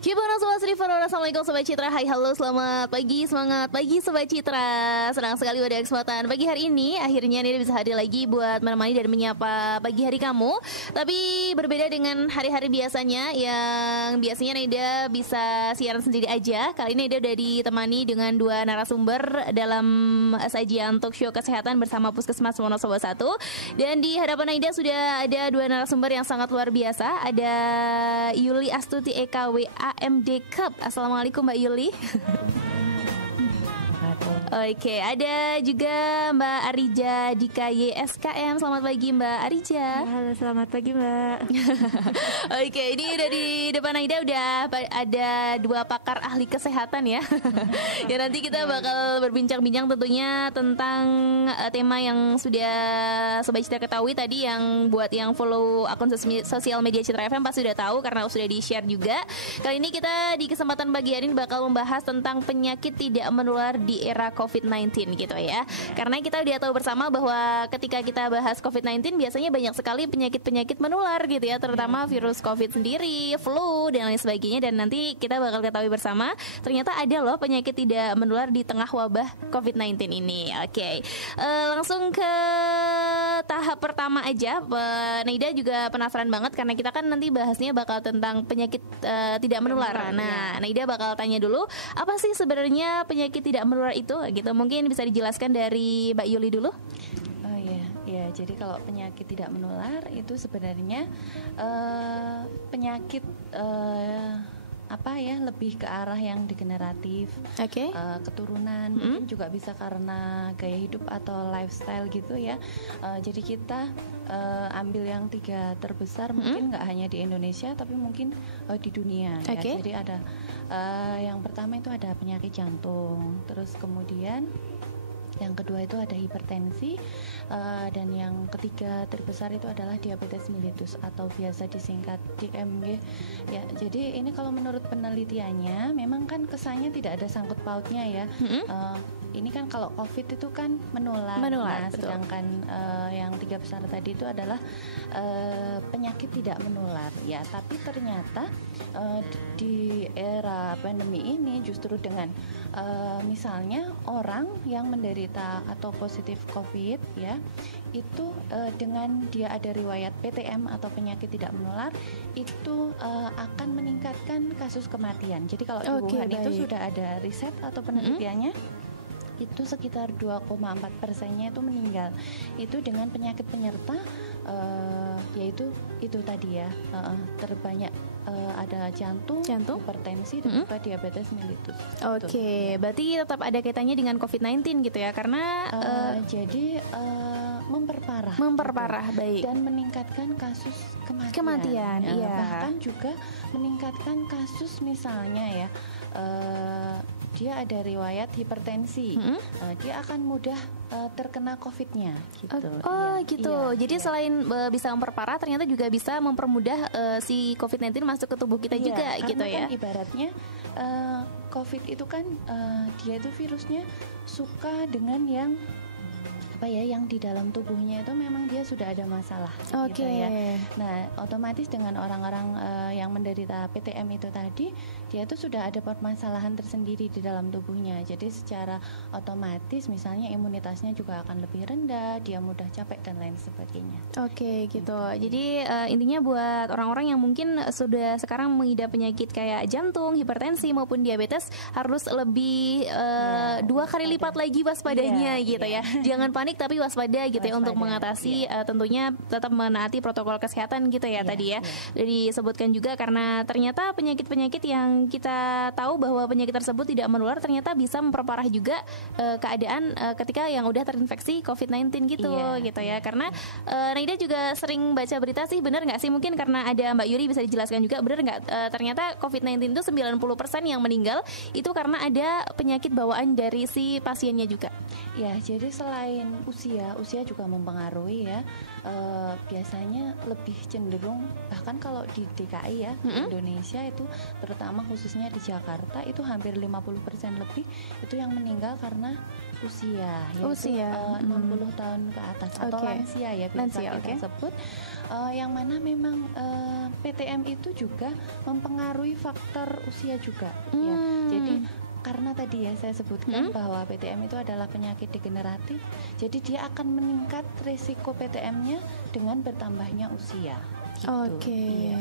Gimana Sobat River? Assalamualaikum Sobat Citra. Hai halo, selamat pagi, semangat pagi Sobat Citra. Senang sekali pada kesempatan pagi hari ini. Akhirnya Nida bisa hadir lagi buat menemani dan menyapa pagi hari kamu. Tapi berbeda dengan hari-hari biasanya, yang biasanya Nida bisa siaran sendiri aja. Kali ini Nida udah ditemani dengan dua narasumber dalam sajian talk show kesehatan bersama Puskesmas Wonosobo 1. Dan di hadapan Nida sudah ada dua narasumber yang sangat luar biasa. Ada Yuli Astuti EKW AMD Cup. Assalamualaikum Mbak Yuli. Oke, ada juga Mbak Arija Dika YSKM. Selamat pagi Mbak Arija. Halo, selamat pagi Mbak. Oke, ini udah di depan Aida udah ada dua pakar ahli kesehatan ya. Ya nanti kita bakal berbincang-bincang tentunya tentang tema yang sudah Sobat Citra ketahui tadi, yang buat yang follow akun sosial media Citra FM pasti sudah tahu karena sudah di-share juga. Kali ini kita di kesempatan pagi hari ini bakal membahas tentang penyakit tidak menular di era COVID-19 gitu ya. Karena kita udah tahu bersama bahwa ketika kita bahas COVID-19 biasanya banyak sekali penyakit-penyakit menular gitu ya, terutama virus COVID sendiri, flu dan lain sebagainya. Dan nanti kita bakal ketahui bersama ternyata ada loh penyakit tidak menular di tengah wabah COVID-19 ini. Oke. Langsung ke tahap pertama aja. Naida juga penasaran banget karena kita kan nanti bahasnya bakal tentang penyakit tidak menular. Nah, Naida bakal tanya dulu, apa sih sebenarnya penyakit tidak menular itu gitu. Mungkin bisa dijelaskan dari Mbak Yuli dulu. Oh ya. Jadi kalau penyakit tidak menular itu sebenarnya penyakit lebih ke arah yang degeneratif, keturunan, mungkin juga bisa karena gaya hidup atau lifestyle gitu ya. Jadi kita ambil yang 3 terbesar, mungkin nggak hanya di Indonesia tapi mungkin di dunia ya. Jadi ada yang pertama itu ada penyakit jantung, terus kemudian yang kedua itu ada hipertensi, dan yang ketiga terbesar itu adalah diabetes mellitus atau biasa disingkat DMG. Ya, jadi ini kalau menurut penelitiannya memang kan kesannya tidak ada sangkut pautnya ya. Ini kan kalau COVID itu kan menular. Nah, sedangkan yang 3 besar tadi itu adalah penyakit tidak menular ya. Tapi ternyata di era pandemi ini justru dengan misalnya orang yang menderita atau positif COVID ya, itu dengan dia ada riwayat PTM atau penyakit tidak menular, itu akan meningkatkan kasus kematian. Jadi kalau di Wuhan itu sudah ada riset atau penelitiannya, itu sekitar 2,4%-nya itu meninggal. Itu dengan penyakit penyerta, yaitu itu tadi ya, terbanyak ada jantung, hipertensi, dan juga diabetes mellitus. Oke, berarti tetap ada kaitannya dengan COVID-19 gitu ya, karena jadi memperparah gitu. Baik. Dan meningkatkan kasus kematian. Iya. Bahkan juga meningkatkan kasus misalnya ya, dia ada riwayat hipertensi, dia akan mudah terkena COVID-nya gitu. Gitu. Jadi selain bisa memperparah, ternyata juga bisa mempermudah si COVID-19 masuk ke tubuh kita juga gitu ya. Kan ibaratnya COVID itu kan dia itu virusnya suka dengan yang yang di dalam tubuhnya itu memang dia sudah ada masalah gitu ya. Nah, otomatis dengan orang-orang yang menderita PTM itu tadi, dia itu sudah ada permasalahan tersendiri di dalam tubuhnya. Jadi secara otomatis misalnya imunitasnya juga akan lebih rendah, dia mudah capek dan lain sebagainya. Gitu. Jadi intinya buat orang-orang yang mungkin sudah sekarang mengidap penyakit kayak jantung, hipertensi maupun diabetes, harus lebih 2 kali lipat lagi waspadanya gitu ya. Jangan panik tapi waspada gitu ya, untuk mengatasi tentunya tetap menaati protokol kesehatan gitu ya tadi ya. Jadi disebutkan juga karena ternyata penyakit-penyakit yang kita tahu bahwa penyakit tersebut tidak menular ternyata bisa memperparah juga keadaan ketika yang udah terinfeksi COVID-19 gitu ya. Karena Naida juga sering baca berita sih, benar nggak sih, mungkin karena ada Mbak Yuri bisa dijelaskan juga, benar nggak ternyata COVID-19 itu 90% yang meninggal itu karena ada penyakit bawaan dari si pasiennya juga. Ya, jadi selain Usia juga mempengaruhi ya. Biasanya lebih cenderung, bahkan kalau di DKI ya, di Indonesia itu terutama khususnya di Jakarta itu hampir 50% lebih itu yang meninggal karena usia, yaitu 60 tahun ke atas atau lansia ya bisa kita sebut. Yang mana memang PTM itu juga mempengaruhi faktor usia juga ya. Jadi karena tadi ya saya sebutkan bahwa PTM itu adalah penyakit degeneratif, jadi dia akan meningkat risiko PTM-nya dengan bertambahnya usia. Oke.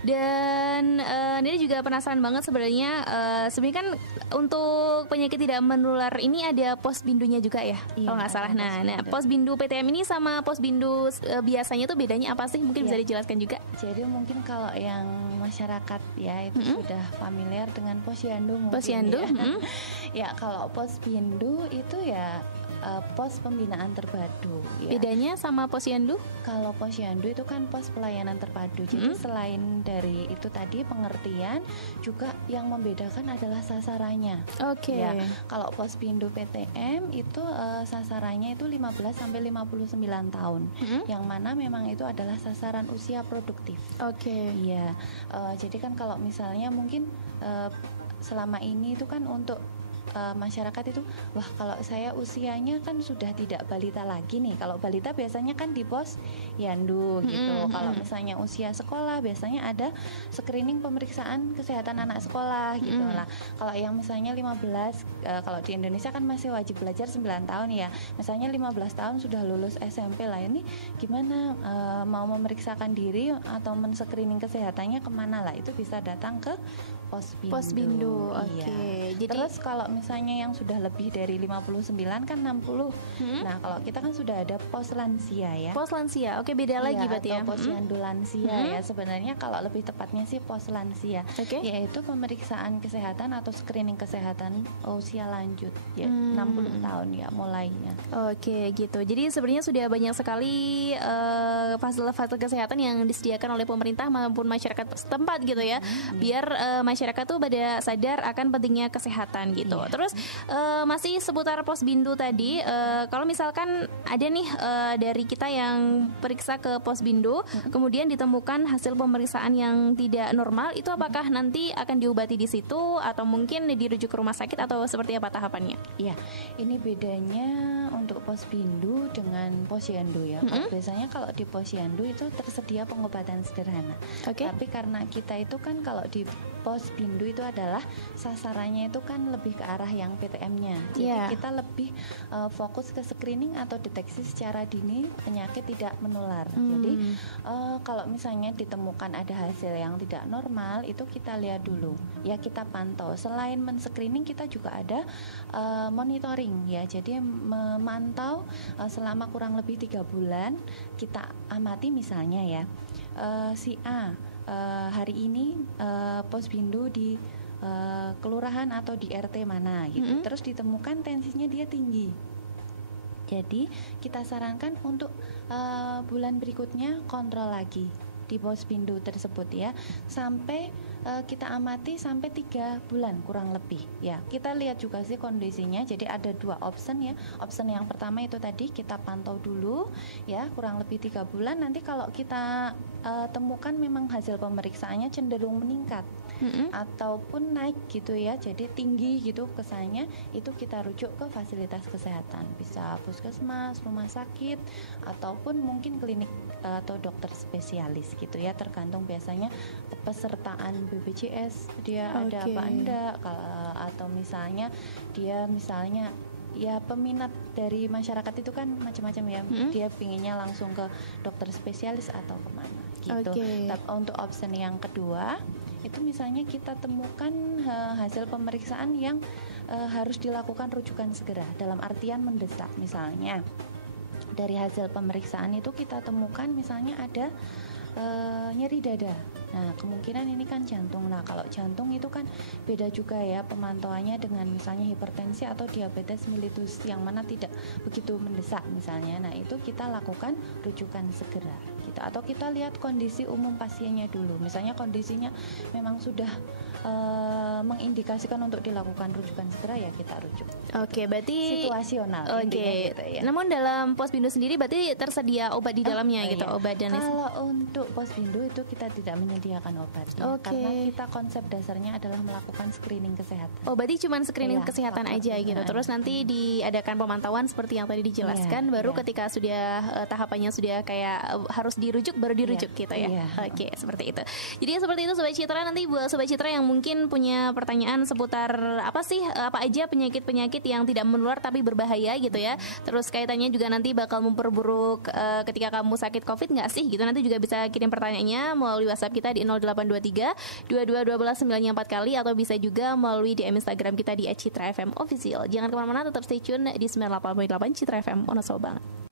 Dan Nida juga penasaran banget sebenarnya kan untuk penyakit tidak menular ini ada posbindunya juga ya, kalau nggak salah. Nah, posbindu PTM ini sama posbindu biasanya tuh bedanya apa sih? Mungkin bisa dijelaskan juga. Jadi mungkin kalau yang masyarakat ya itu sudah familiar dengan posyandu mungkin. Posyandu. Ya, kalau posbindu itu ya pos pembinaan terpadu ya. Bedanya sama posyandu? Kalau posyandu itu kan pos pelayanan terpadu. Jadi selain dari itu tadi pengertian, juga yang membedakan adalah sasarannya. Ya, kalau posbindu PTM itu sasarannya itu 15 sampai 59 tahun. Yang mana memang itu adalah sasaran usia produktif. Iya. Jadi kan kalau misalnya mungkin selama ini itu kan untuk masyarakat itu, wah kalau saya usianya kan sudah tidak balita lagi nih. Kalau balita biasanya kan di posyandu gitu. Kalau misalnya usia sekolah biasanya ada screening pemeriksaan kesehatan anak sekolah gitu lah. Kalau yang misalnya 15, kalau di Indonesia kan masih wajib belajar 9 tahun ya. Misalnya 15 tahun sudah lulus SMP lah, ini gimana mau memeriksakan diri atau men-screening kesehatannya kemana lah, itu bisa datang ke posbindu. Jadi terus kalau misalnya yang sudah lebih dari 59 kan 60. Nah, kalau kita kan sudah ada pos lansia ya. Pos lansia. Beda lagi berarti ya. Posyandu lansia ya. Sebenarnya kalau lebih tepatnya sih pos lansia. Yaitu pemeriksaan kesehatan atau screening kesehatan usia lanjut ya. 60 tahun ya mulainya. Gitu. Jadi sebenarnya sudah banyak sekali fasilitas kesehatan yang disediakan oleh pemerintah maupun masyarakat setempat gitu ya. Biar masyarakat tuh pada sadar akan pentingnya kesehatan gitu. Terus masih seputar posbindu tadi, kalau misalkan ada nih dari kita yang periksa ke posbindu, kemudian ditemukan hasil pemeriksaan yang tidak normal, itu apakah nanti akan diobati di situ atau mungkin dirujuk ke rumah sakit atau seperti apa tahapannya? Iya, ini bedanya untuk posbindu dengan posyandu ya. Biasanya kalau di posyandu itu tersedia pengobatan sederhana. Tapi karena kita itu kan kalau di posbindu itu adalah sasarannya itu kan lebih ke arah yang PTM-nya. Jadi kita lebih fokus ke screening atau deteksi secara dini penyakit tidak menular. Jadi kalau misalnya ditemukan ada hasil yang tidak normal, itu kita lihat dulu. Ya, kita pantau. Selain men-screening, kita juga ada monitoring ya. Jadi memantau selama kurang lebih 3 bulan, kita amati misalnya ya. Si A hari ini posbindu di kelurahan atau di RT mana gitu. Terus ditemukan tensinya dia tinggi. Jadi kita sarankan untuk bulan berikutnya kontrol lagi di posbindu tersebut ya, sampai kita amati sampai 3 bulan kurang lebih ya. Kita lihat juga sih kondisinya. Jadi ada 2 option ya. Option yang pertama itu tadi kita pantau dulu ya kurang lebih 3 bulan. Nanti kalau kita temukan memang hasil pemeriksaannya cenderung meningkat ataupun naik gitu ya, jadi tinggi gitu kesannya, itu kita rujuk ke fasilitas kesehatan, bisa puskesmas, rumah sakit, ataupun mungkin klinik atau dokter spesialis gitu ya, tergantung biasanya kepesertaan BPJS dia ada apa enggak, atau misalnya dia ya peminat dari masyarakat itu kan macam-macam ya, dia pinginnya langsung ke dokter spesialis atau kemana gitu. Tapi untuk option yang kedua itu misalnya kita temukan hasil pemeriksaan yang harus dilakukan rujukan segera, dalam artian mendesak. Misalnya dari hasil pemeriksaan itu kita temukan misalnya ada nyeri dada. Nah, kemungkinan ini kan jantung. Nah, kalau jantung itu kan beda juga ya pemantauannya dengan misalnya hipertensi atau diabetes mellitus yang mana tidak begitu mendesak misalnya. Nah, itu kita lakukan rujukan segera gitu. Atau kita lihat kondisi umum pasiennya dulu. Misalnya kondisinya memang sudah mengindikasikan untuk dilakukan rujukan segera, ya kita rujuk. Oke, berarti situasional. Oke. Gitu, ya. Namun dalam Posbindu sendiri berarti tersedia obat di dalamnya gitu, iya. obat dan kalau untuk Posbindu itu kita tidak menyediakan obat, karena kita konsep dasarnya adalah melakukan screening kesehatan. Oh, berarti cuma screening kesehatan aja gitu. Terus nanti diadakan pemantauan seperti yang tadi dijelaskan, baru ketika sudah tahapannya sudah kayak harus dirujuk, baru dirujuk gitu ya. Oke, seperti itu. Jadi seperti itu Sobat Citra. Nanti buat Sobat Citra yang mungkin punya pertanyaan seputar apa aja penyakit-penyakit yang tidak menular tapi berbahaya gitu ya. Terus kaitannya juga nanti bakal memperburuk ketika kamu sakit COVID nggak sih gitu. Nanti juga bisa kirim pertanyaannya melalui WhatsApp kita di 0823 2212 9 4 kali, atau bisa juga melalui DM Instagram kita di @citrafm official. Jangan kemana-mana, tetap stay tune di 98.8 Citra FM. Wonosobo banget.